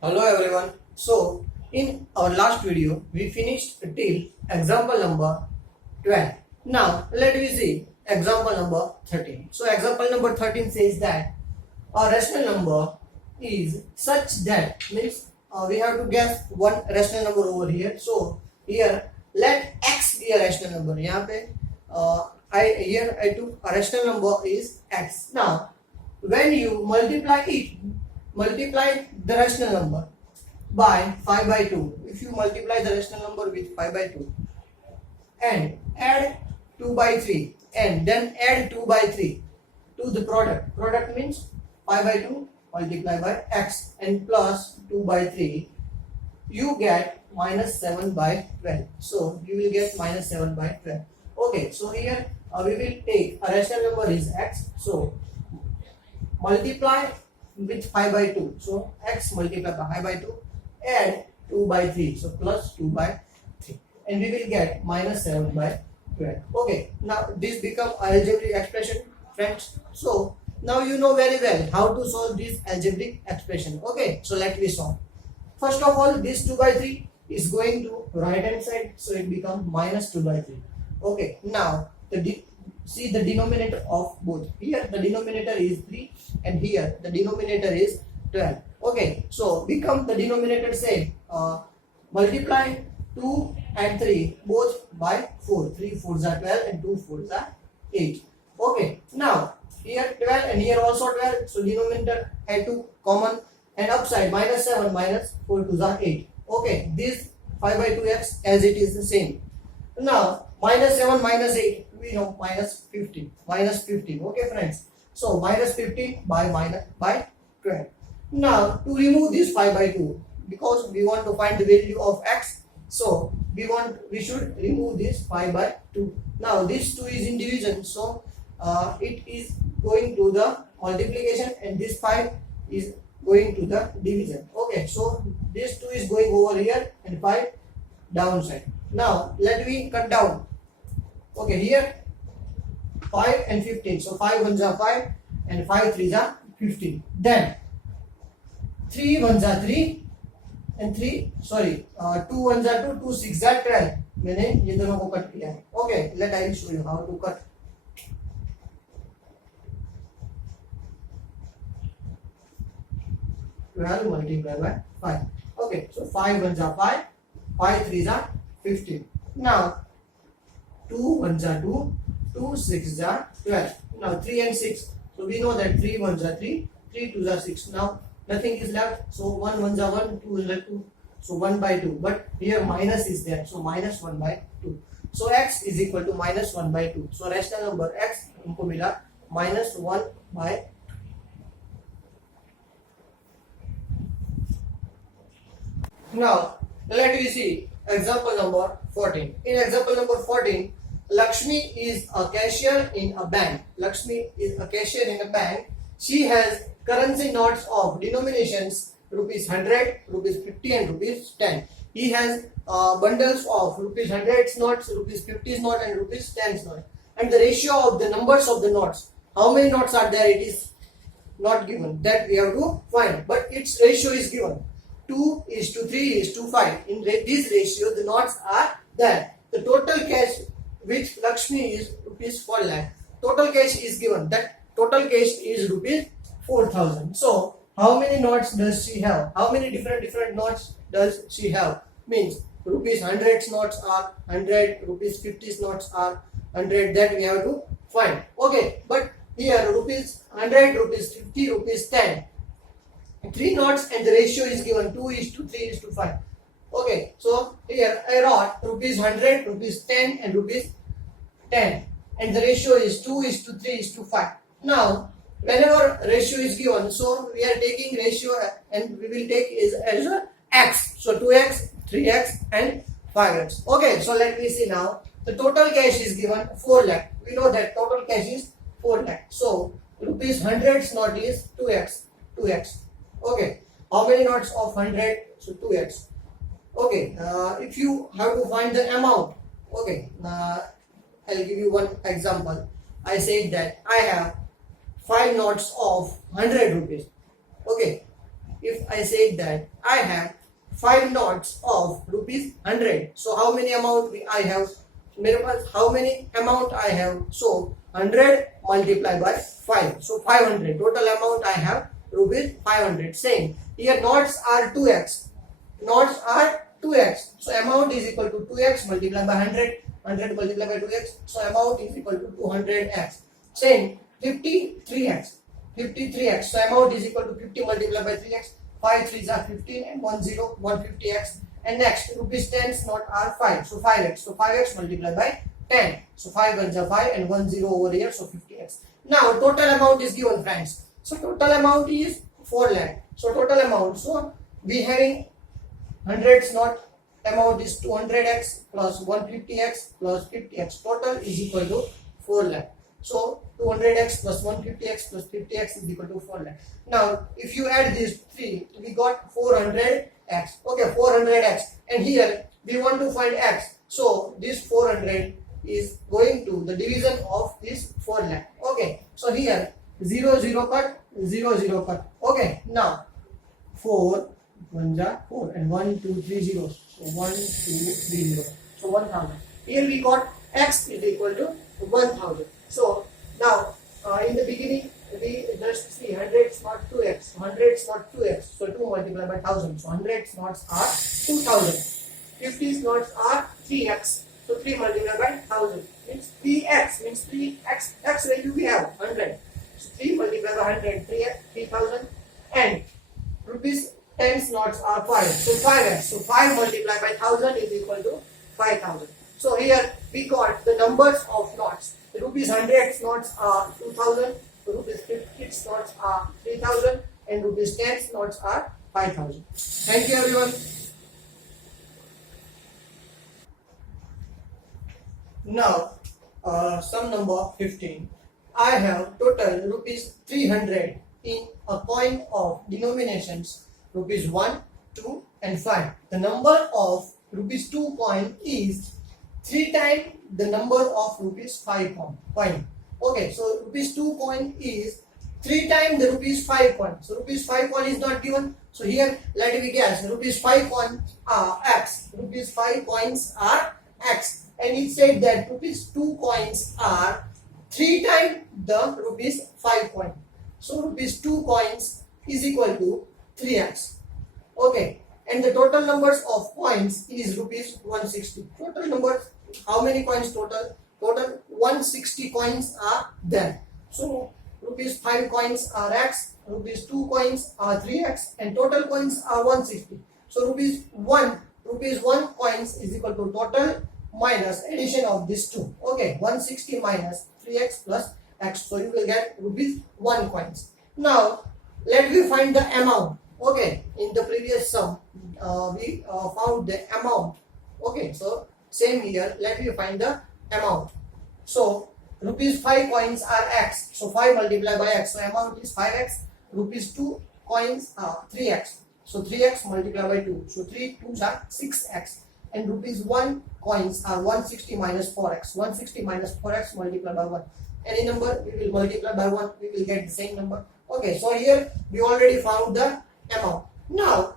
Hello everyone. So in our last video we finished till example number 12. Now let me see example number 13. So example number 13 says that a rational number is such that means we have to guess one rational number over here. So here let x be a rational number. यहाँ पे I took a rational number is x. Now when you multiply the rational number by 5 by 2. If you multiply the rational number with 5 by 2 and add 2 by 3 and then add 2 by 3 to the product means 5 by 2 multiplied by x and plus 2 by 3, you get minus 7 by 12. So you will get minus 7 by 12. Okay, so here we will take a rational number is x. So multiply with 5 by 2. So x multiplied by 5 by 2, add 2 by 3. So plus 2 by 3. And we will get minus 7 by 12. Okay, now this become algebraic expression, friends. So now you know very well how to solve this algebraic expression. Okay, so let me solve. First of all, this 2 by 3 is going to right hand side. So it becomes minus 2 by 3. Okay, now see the denominator of both. Here the denominator is 3 and here the denominator is 12. Okay, so become the denominator same. Multiply 2 and 3 both by 4. 3 4s are 12 and 2 4s are 8. Okay, now here 12 and here also 12. So denominator add to common and upside minus 7 minus 4 2s are 8. Okay, this 5 by 2x as it is the same. Now minus 7 minus 8 we know minus 15. Okay friends, so minus 15 by 12. Now to remove this 5 by 2, because we want to find the value of x, so we should remove this 5 by 2. Now this 2 is in division, so it is going to the multiplication and this 5 is going to the division. Okay, so this 2 is going over here and 5 downside. Now let me cut down. Okay, here 5 and 15. So 5 ones are 5 and 5 threes are 15. Then 3 ones are 3 and 2 ones are 2, 2 6 are 12. मैंने ये दोनों को cut किया है. Okay, let I show you how to cut. Multiplied by 5. Okay, so 5 ones are 5, 5 threes are 15. Now 2 ones are 2, 2 6s are 12. Now 3 and 6. So we know that 3 ones are 3, 3 2s are 6. Now nothing is left. So 1 ones are 1, 2 ones are 2. So 1 by 2. But here minus is there. So minus 1 by 2. So x is equal to minus 1 by 2. So rational number x हमको मिला minus 1 by 2. Now let me see example number 14. In example number 14, Lakshmi is a cashier in a bank. Lakshmi is a cashier in a bank. She has currency notes of denominations rupees 100, rupees 50 and rupees 10. He has bundles of rupees 100 notes, rupees 50 notes and rupees 10 notes. And the ratio of the numbers of the notes. How many notes are there? It is not given. That we have to find. But its ratio is given. 2 is to 3 is to 5. In this ratio, the notes are there. The total cash which Lakshmi is rupees 4 lakh. Total cash is given. That total cash is rupees 4,000. So how many notes does she have? How many different notes does she have? Means rupees 100 notes are 100, rupees 50 notes are 100. That we have to find. Okay, but here rupees 100, rupees 50, rupees 10. 3 notes and the ratio is given 2 is to 3 is to 5. Okay, so here I wrote rupees 100, rupees 10 and rupees 10 and the ratio is 2 is to 3 is to 5. Now whenever ratio is given, so we are taking ratio and we will take is as a x. So 2x, 3x and 5x. Okay, so let me see now. The total cash is given 4 lakh. We know that total cash is 4 lakh. So rupees 100 note is 2x. Okay, how many notes of 100? So 2x. Okay, if you have to find the amount, okay, I'll give you one example. I said that I have 5 notes of 100 rupees. Okay, if I said that I have 5 notes of rupees 100, so how many amount I have? How many amount I have? So 100 multiplied by 5, so 500. Total amount I have rupees 500. Same here, notes are 2x. Notes are 2x, so amount is equal to 2x multiplied by 100. 100 multiplied by 2x, so amount is equal to 200x. Same 53x. 53x, so amount is equal to 50 multiplied by 3x. 5 3s are 15 and 1 0, 150x. And next, rupees 10s not are 5, so 5x. So 5x multiplied by 10, so 5 1s are 5 and 1 0 over here, so 50x. Now total amount is given, friends. So total amount is 4 lakh. So total amount, so we having hundreds not, amount is 200x plus 150x plus 50x. Total is equal to 4 lakh. So 200x plus 150x plus 50x is equal to 4 lakh. Now if you add these three, we got 400x. Okay, 400x, and here we want to find x. So this 400 is going to the division of this 4 lakh. Okay, so here 0 0 cut, 0 0 cut. Okay, now 4 1 4 and 1 2 3 zeros. So 1 2 3 0. So 1000. Here we got x is equal to 1000. So now in the beginning we just see 100's not 2x, 100's not 2x, so 2 multiplied by 1000, so 100's nots are 2000, 50's nots are 3x, so 3 multiplied by 1000 means 3x, means 3x, x value we have 100, so 3 multiplied by 100, 3000, and rupees 10's nots are 5, so 5x, so 5 multiplied by 1000 is equal to 5000. So here we got the numbers of nots. The rupees 100's nots are 2000, rupees 50's nots are 3000, and rupees 10's nots are 5000. Thank you everyone. Now sum number 15. I have total rupees 300 in a coin of denominations rupees 1, 2 and 5. The number of rupees 2 coin is 3 times the number of rupees 5 coin. Okay, so rupees 2 coin is 3 times the rupees 5 coin. So rupees 5 coin is not given. So here let me guess, rupees 5 coin are x. Rupees 5 coins are x. And it said that rupees 2 coins are 3 times the rupees 5 coin. So rupees 2 coins is equal to 3x. Okay, and the total numbers of coins is rupees 160. Total numbers, how many coins total? Total 160 coins are there. So rupees 5 coins are x, rupees 2 coins are 3x, and total coins are 160. So rupees 1 coins is equal to total minus addition of these two. Okay, 160 minus 3x plus x. So you will get rupees 1 coins. Now let me find the amount. Okay, in the previous sum we found the amount. Okay, so same here, let me find the amount. So rupees 5 coins are x, so 5 multiplied by x, so amount is 5x. Rupees 2 coins are 3x, so 3x multiplied by 2, so 3 2s are 6x. And rupees 1 coins are 160 minus 4x, 160 minus 4x multiplied by 1. Any number we will multiply by 1, we will get the same number. Okay, so here we already found the amount. Now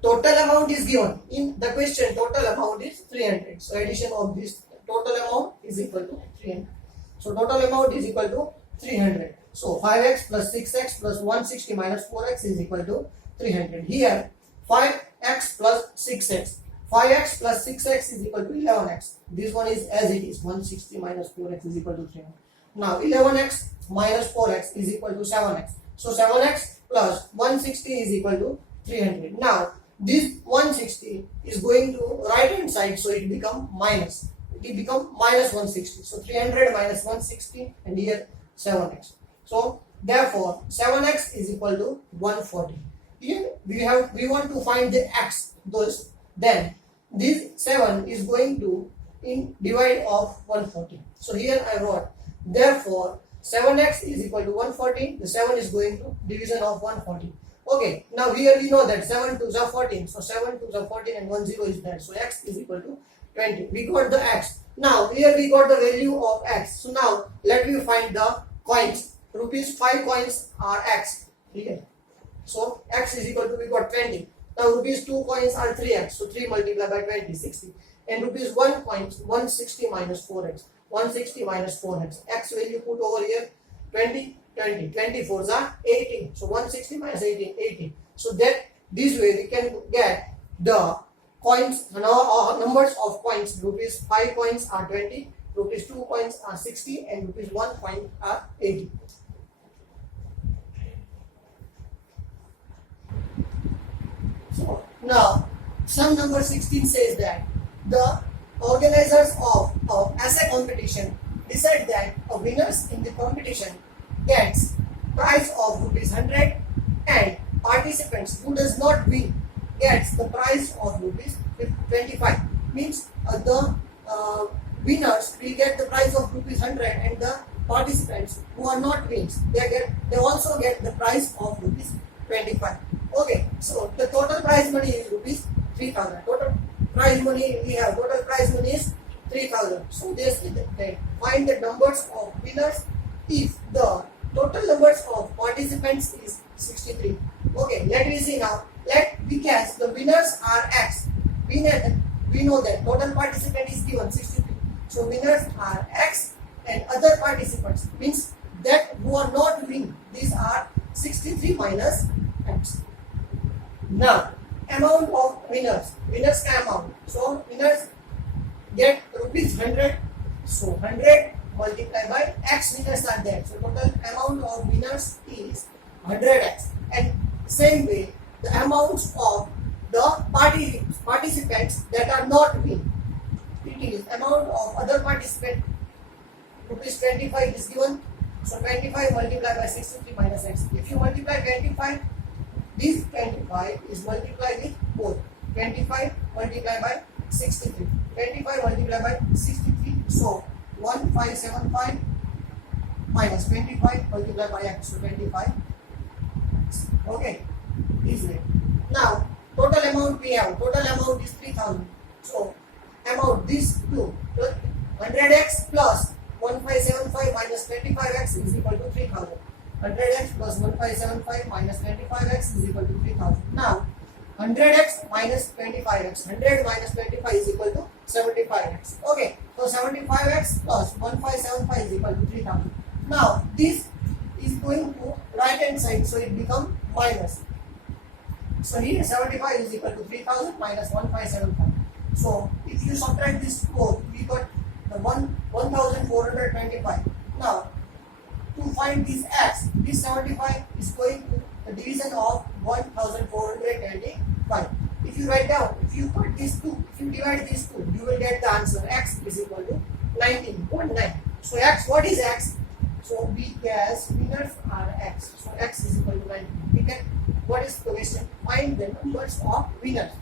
total amount is given in the question. Total amount is 300, so addition of this total amount is equal to 300. So total amount is equal to 300. So 5x plus 6x plus 160 minus 4x is equal to 300. Here 5x plus 6x, 5x plus 6x is equal to 11x. This one is as it is, 160 minus 4x is equal to 300. Now 11x minus 4x is equal to 7x. So 7x plus 160 is equal to 300. Now this 160 is going to right hand side, so it become minus. It become minus 160. So 300 minus 160, and here 7x. So therefore 7x is equal to 140. Here we want to find the x. Then this 7 is going to in divide of 140. So here I wrote, therefore 7x is equal to 140. The 7 is going to division of 140. Okay, now here we know that 7 2s are 14. So 7 2s are 14 and 1 0 is there. So x is equal to 20. We got the x. Now here we got the value of x. So now let me find the coins. Rupees 5 coins are x. Here So x is equal to, we got 20. Now rupees 2 coins are 3x. So 3 multiplied by 20, 60. And rupees 1 coin, 160 minus 4x. 160 minus 4x. X value put over here, 20, 20. 24s are 18. So 160 minus 18, 18. So that this way we can get the coins, numbers of coins. Rupees 5 coins are 20. Rupees 2 coins are 60. And rupees 1 coin are 80. So now, sum number 16 says that the organizers of essay competition decide that a winners in the competition gets prize of rupees 100 and participants who does not win gets the prize of rupees 25. Means the winners will get the prize of rupees 100 and the participants who are not wins they also get the prize of rupees 25. Okay, so the total prize money is rupees 3000. Total prize money we have. Total prize money is 3000. So this they find the numbers of winners if the total numbers of participants is 63. Okay, let me see now. We guess the winners are X. We know that total participant is given 63. So winners are X and other participants means that who are not win. These are 63 minus X. Now, amount of winners. Winners ka amount. So, winners get rupees 100. So, 100 multiplied by X winners are there. So, total amount of winners is 100X. And same way, the amounts of the participants that are not win. It is amount of other participant. Rupees 25 is given. So, 25 multiplied by 63 minus X. If you multiply 25, this 25 is multiplied with 4. 25 multiplied by 63. 25 multiplied by 63. So 1575 minus 25 multiplied by X. So 25. Okay. This way. Now total amount we have. Total amount is 3000. So amount this two. 100x plus 1575 minus 25x is equal to 3000. 100x plus 1575 minus 25x is equal to 3000. Now, 100x minus 25x. 100 minus 25 is equal to 75x. Okay, so 75x plus 1575 is equal to 3000. Now, this is going to right hand side, so it becomes minus. So here 75 is equal to 3000 minus 1575. So, if you subtract this 4, we got the 1425. Now, to find this x, this 75 is going to the division of 1425. If you write down, if you put these two, if you divide these two, you will get the answer. X is equal to 19.9. So x, what is x? So we guess winners are x. So x is equal to 19. We can, what is the question? Find the numbers of winners.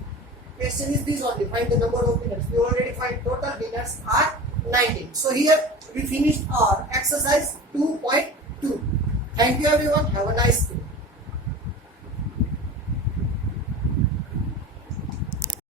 Question is this only, find the number of winners. We already find total winners are 19. So here we finished our exercise 2.2. Thank you everyone. Have a nice